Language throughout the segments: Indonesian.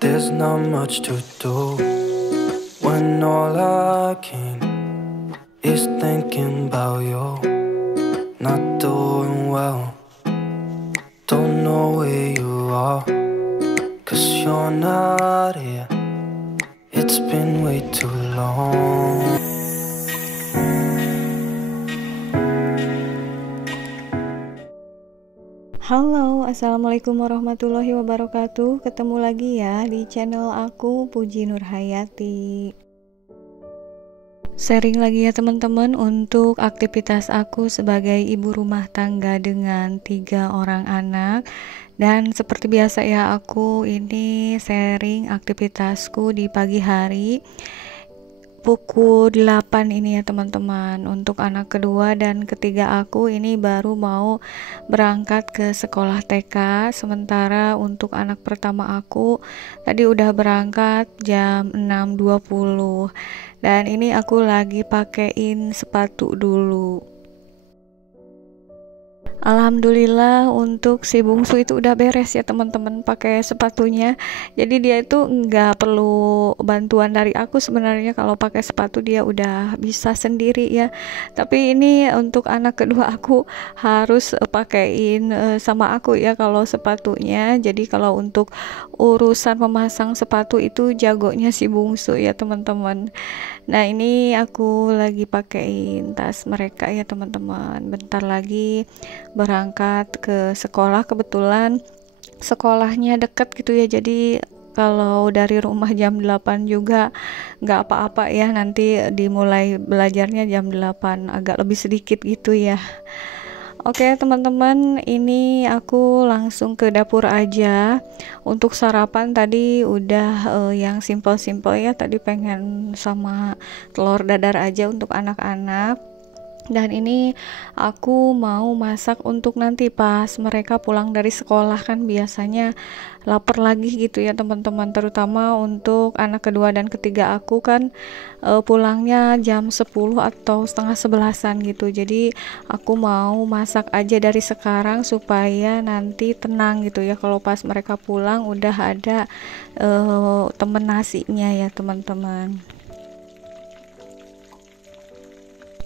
There's not much to do when all I can is thinking about you. Not doing well, don't know where you are, 'cause you're not here. It's been way too long. Halo, assalamualaikum warahmatullahi wabarakatuh. Ketemu lagi ya di channel aku, Puji Nurhayati. Sharing lagi ya teman-teman untuk aktivitas aku sebagai ibu rumah tangga dengan 3 orang anak. Dan seperti biasa ya, aku ini sharing aktivitasku di pagi hari pukul 8 ini ya teman-teman. Untuk anak kedua dan ketiga aku ini baru mau berangkat ke sekolah TK, sementara untuk anak pertama aku tadi udah berangkat jam 6.20. Dan ini aku lagi pakein sepatu dulu. Alhamdulillah untuk si bungsu itu udah beres ya teman-teman pakai sepatunya. Jadi dia itu nggak perlu bantuan dari aku sebenarnya, kalau pakai sepatu dia udah bisa sendiri ya. Tapi ini untuk anak kedua aku harus pakein sama aku ya kalau sepatunya. Jadi kalau untuk urusan memasang sepatu itu jagonya si bungsu ya teman-teman. Nah ini aku lagi pakein tas mereka ya teman-teman. Bentar lagi berangkat ke sekolah, kebetulan sekolahnya deket gitu ya, jadi kalau dari rumah jam 8 juga nggak apa-apa ya, nanti dimulai belajarnya jam 8 agak lebih sedikit gitu ya. Oke teman-teman, ini aku langsung ke dapur aja. Untuk sarapan tadi udah yang simple-simple ya, tadi pengen sama telur dadar aja untuk anak-anak. Dan ini aku mau masak untuk nanti pas mereka pulang dari sekolah, kan biasanya lapar lagi gitu ya teman-teman, terutama untuk anak kedua dan ketiga aku kan pulangnya jam 10 atau setengah 11-an gitu. Jadi aku mau masak aja dari sekarang supaya nanti tenang gitu ya, kalau pas mereka pulang udah ada temen nasinya ya teman-teman.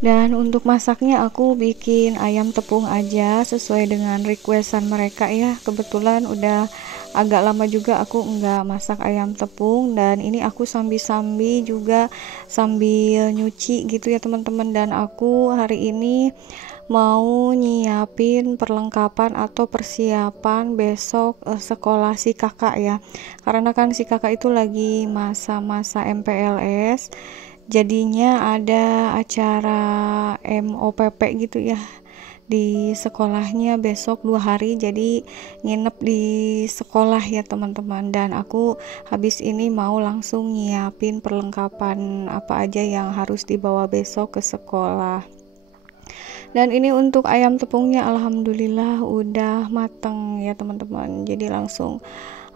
Dan untuk masaknya aku bikin ayam tepung aja sesuai dengan requestan mereka ya. Kebetulan udah agak lama juga aku nggak masak ayam tepung, dan ini aku sambil-sambil juga sambil nyuci gitu ya teman-teman. Dan aku hari ini mau nyiapin perlengkapan atau persiapan besok sekolah si kakak ya, karena kan si kakak itu lagi masa-masa MPLS. Jadinya ada acara MOPP gitu ya di sekolahnya besok 2 hari, jadi nginep di sekolah ya teman-teman. Dan aku habis ini mau langsung nyiapin perlengkapan apa aja yang harus dibawa besok ke sekolah. Dan ini untuk ayam tepungnya alhamdulillah udah mateng ya teman-teman, jadi langsung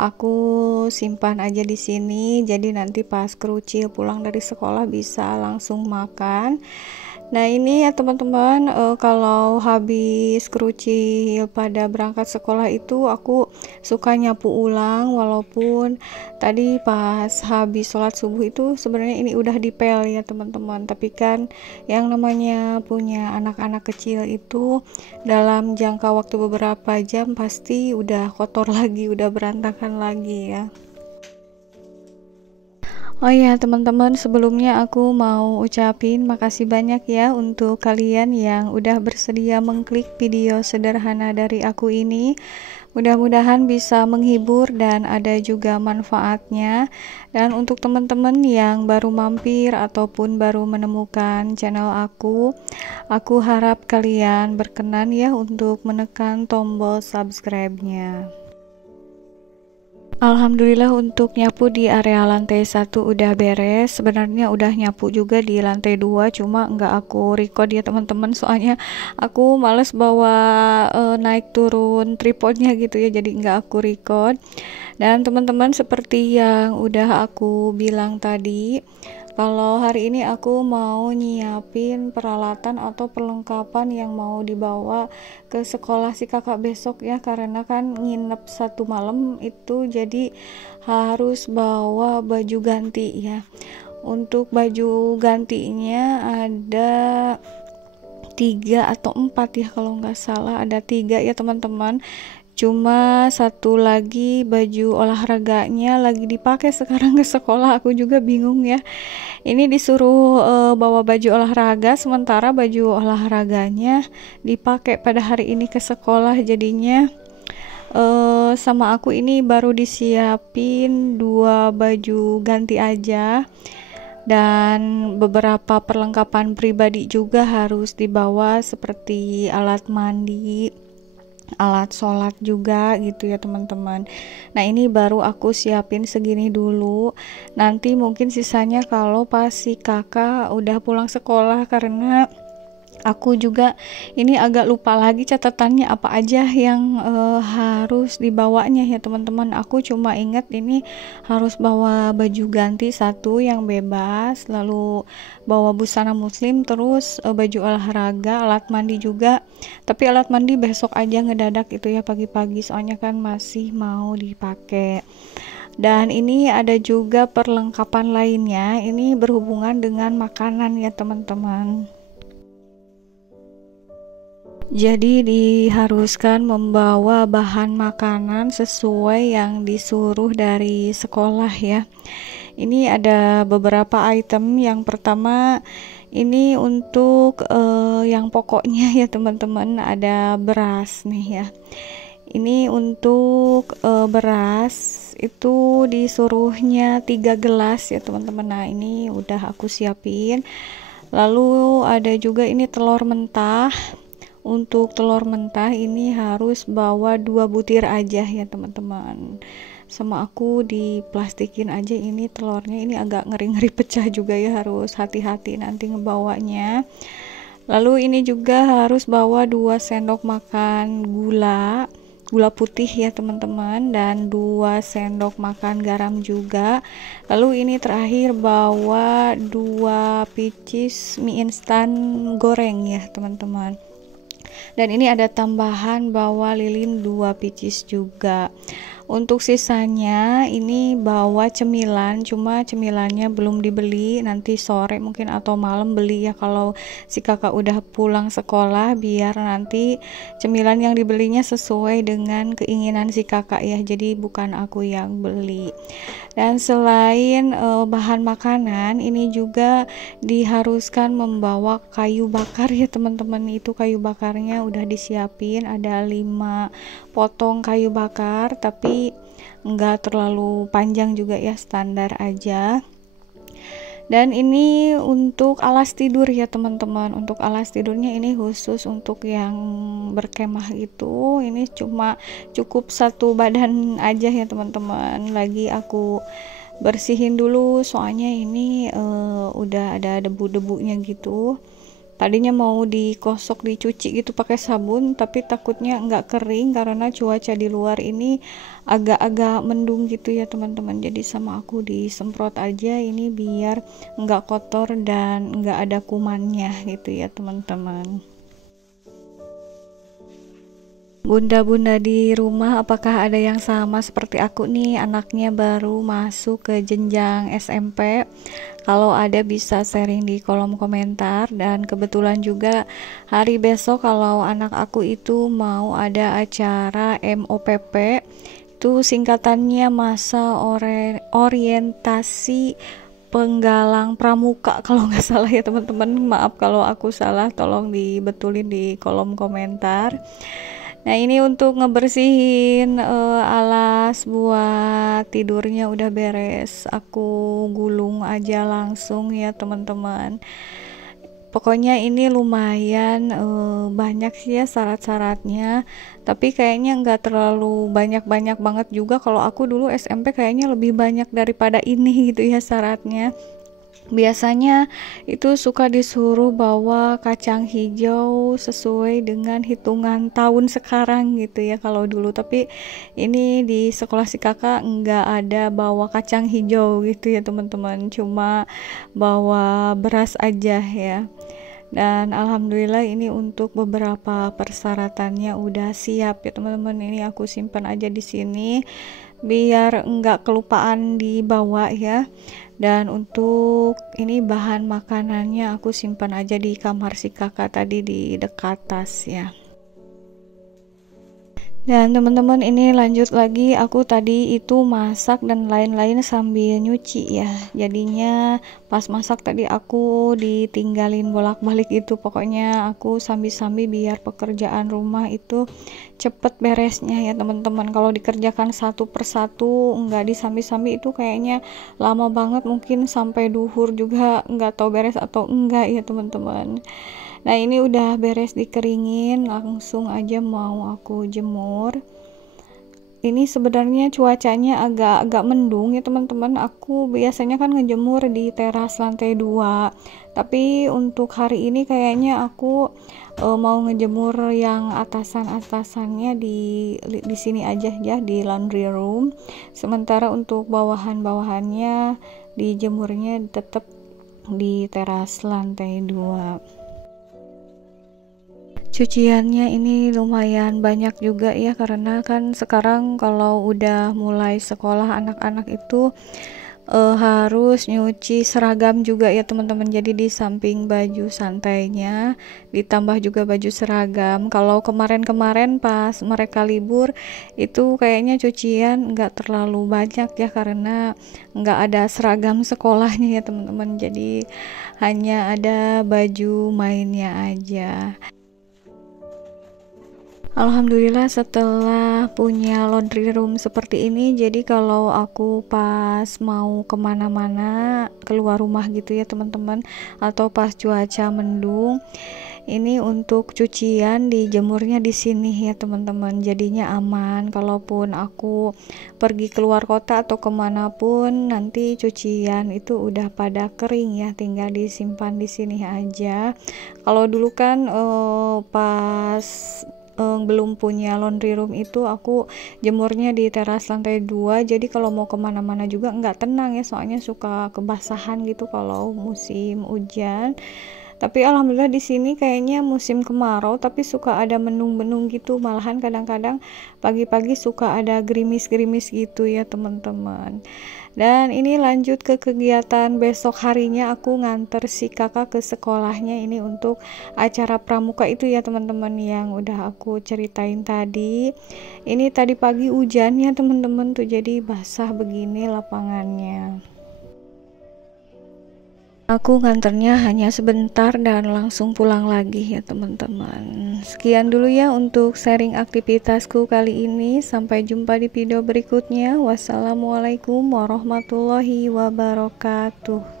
aku simpan aja di sini, jadi nanti pas kerucil pulang dari sekolah bisa langsung makan. Nah ini ya teman-teman, kalau habis kerucil pada berangkat sekolah itu aku suka nyapu ulang, walaupun tadi pas habis sholat subuh itu sebenarnya ini udah dipel ya teman-teman. Tapi kan yang namanya punya anak-anak kecil itu dalam jangka waktu beberapa jam pasti udah kotor lagi, udah berantakan lagi ya. Oh ya teman-teman, sebelumnya aku mau ucapin makasih banyak ya untuk kalian yang udah bersedia mengklik video sederhana dari aku ini. Mudah-mudahan bisa menghibur dan ada juga manfaatnya. Dan untuk teman-teman yang baru mampir ataupun baru menemukan channel aku harap kalian berkenan ya untuk menekan tombol subscribe-nya. Alhamdulillah untuk nyapu di area lantai 1 udah beres. Sebenarnya udah nyapu juga di lantai 2, cuma nggak aku record ya teman-teman, soalnya aku males bawa naik turun tripodnya gitu ya, jadi nggak aku record. Dan teman-teman, seperti yang udah aku bilang tadi, Kalau hari ini aku mau nyiapin peralatan atau perlengkapan yang mau dibawa ke sekolah si kakak besok ya, karena kan nginep 1 malam itu jadi harus bawa baju ganti ya. Untuk baju gantinya ada 3 atau 4 ya, kalau nggak salah ada 3 ya teman-teman. Cuma satu lagi baju olahraganya lagi dipakai sekarang ke sekolah, aku juga bingung ya. Ini disuruh bawa baju olahraga, sementara baju olahraganya dipakai pada hari ini ke sekolah, jadinya sama aku ini baru disiapin 2 baju ganti aja, dan beberapa perlengkapan pribadi juga harus dibawa seperti alat mandi, alat sholat juga gitu ya teman-teman. Nah ini baru aku siapin segini dulu, nanti mungkin sisanya kalau pas si kakak udah pulang sekolah, karena aku juga ini agak lupa lagi catatannya apa aja yang harus dibawanya ya teman-teman. Aku cuma ingat ini harus bawa baju ganti 1 yang bebas, lalu bawa busana muslim, terus baju olahraga, alat mandi juga. Tapi alat mandi besok aja ngedadak itu ya, pagi-pagi soalnya kan masih mau dipakai. Dan ini ada juga perlengkapan lainnya, ini berhubungan dengan makanan ya teman-teman. Jadi diharuskan membawa bahan makanan sesuai yang disuruh dari sekolah ya. Ini ada beberapa item. Yang pertama ini untuk yang pokoknya ya teman-teman, ada beras nih ya. Ini untuk beras itu disuruhnya 3 gelas ya teman-teman. Nah ini udah aku siapin. Lalu ada juga ini telur mentah. Untuk telur mentah ini harus bawa 2 butir aja ya teman-teman. Sama aku diplastikin aja ini telurnya, ini agak ngeri-ngeri pecah juga ya, harus hati-hati nanti ngebawanya. Lalu ini juga harus bawa 2 sendok makan gula putih ya teman-teman, dan 2 sendok makan garam juga. Lalu ini terakhir bawa 2 pieces mie instan goreng ya teman-teman. Dan ini ada tambahan bawa lilin 2 pieces juga. Untuk sisanya ini bawa cemilan, cuma cemilannya belum dibeli, nanti sore mungkin atau malam beli ya kalau si kakak udah pulang sekolah, biar nanti cemilan yang dibelinya sesuai dengan keinginan si kakak ya, jadi bukan aku yang beli. Dan selain bahan makanan, ini juga diharuskan membawa kayu bakar ya teman-teman. Itu kayu bakarnya udah disiapin, ada 5 potong kayu bakar, tapi enggak terlalu panjang juga ya, standar aja. Dan ini untuk alas tidur ya teman-teman. Untuk alas tidurnya ini khusus untuk yang berkemah itu, ini cuma cukup 1 badan aja ya teman-teman. Lagi aku bersihin dulu soalnya ini udah ada debu-debunya gitu. Tadinya mau dikosok, dicuci gitu pakai sabun, tapi takutnya nggak kering karena cuaca di luar ini agak-agak mendung gitu ya teman-teman. Jadi sama aku disemprot aja ini biar nggak kotor dan nggak ada kumannya gitu ya teman-teman. Bunda-bunda di rumah, apakah ada yang sama seperti aku nih, anaknya baru masuk ke jenjang SMP? Kalau ada bisa sharing di kolom komentar. Dan kebetulan juga hari besok kalau anak aku itu mau ada acara MOPP, itu singkatannya masa orientasi penggalang pramuka kalau nggak salah ya teman-teman. Maaf kalau aku salah, tolong dibetulin di kolom komentar. Nah ini untuk ngebersihin alas buat tidurnya udah beres, aku gulung aja langsung ya teman-teman. Pokoknya ini lumayan banyak sih ya syarat-syaratnya, tapi kayaknya nggak terlalu banyak-banyak banget juga. Kalau aku dulu SMP kayaknya lebih banyak daripada ini gitu ya syaratnya. Biasanya itu suka disuruh bawa kacang hijau sesuai dengan hitungan tahun sekarang gitu ya kalau dulu, tapi ini di sekolah si kakak nggak ada bawa kacang hijau gitu ya teman-teman, cuma bawa beras aja ya. Dan alhamdulillah ini untuk beberapa persyaratannya udah siap ya teman-teman. Ini aku simpan aja di sini biar enggak kelupaan dibawa ya. Dan untuk ini bahan makanannya aku simpan aja di kamar si kakak tadi di dekat tas ya. Dan teman-teman ini lanjut lagi, aku tadi itu masak dan lain-lain sambil nyuci ya. Jadinya pas masak tadi aku ditinggalin bolak-balik itu, pokoknya aku sambil-sambil biar pekerjaan rumah itu cepet beresnya ya teman-teman. Kalau dikerjakan satu persatu nggak disambi-sambi itu kayaknya lama banget, mungkin sampai duhur juga nggak tahu beres atau enggak ya teman-teman. Nah ini udah beres dikeringin, langsung aja mau aku jemur. Ini sebenarnya cuacanya agak mendung ya teman-teman. Aku biasanya kan ngejemur di teras lantai 2, tapi untuk hari ini kayaknya aku mau ngejemur yang atasannya di sini aja ya, di laundry room. Sementara untuk bawahannya dijemurnya tetap di teras lantai 2. Cuciannya ini lumayan banyak juga ya, karena kan sekarang kalau udah mulai sekolah anak-anak itu harus nyuci seragam juga ya teman-teman. Jadi di samping baju santainya ditambah juga baju seragam. Kalau kemarin-kemarin pas mereka libur itu kayaknya cucian nggak terlalu banyak ya, karena nggak ada seragam sekolahnya ya teman-teman. Jadi hanya ada baju mainnya aja. Alhamdulillah setelah punya laundry room seperti ini, jadi kalau aku pas mau kemana-mana keluar rumah gitu ya teman-teman, atau pas cuaca mendung, ini untuk cucian dijemurnya di sini ya teman-teman, jadinya aman. Kalaupun aku pergi keluar kota atau kemanapun, nanti cucian itu udah pada kering ya, tinggal disimpan di sini aja. Kalau dulu kan pas belum punya laundry room itu aku jemurnya di teras lantai 2, jadi kalau mau kemana-mana juga nggak tenang ya, soalnya suka kebasahan gitu kalau musim hujan. Tapi alhamdulillah di sini kayaknya musim kemarau, tapi suka ada mendung-mendung gitu, malahan kadang-kadang pagi-pagi suka ada gerimis-gerimis gitu ya teman-teman. Dan ini lanjut ke kegiatan besok harinya, aku nganter si kakak ke sekolahnya ini untuk acara pramuka itu ya teman-teman, yang udah aku ceritain tadi. Ini tadi pagi hujan ya teman-teman tuh, jadi basah begini lapangannya. Aku nganternya hanya sebentar dan langsung pulang lagi ya teman-teman. Sekian dulu ya untuk sharing aktivitasku kali ini. Sampai jumpa di video berikutnya. Wassalamualaikum warahmatullahi wabarakatuh.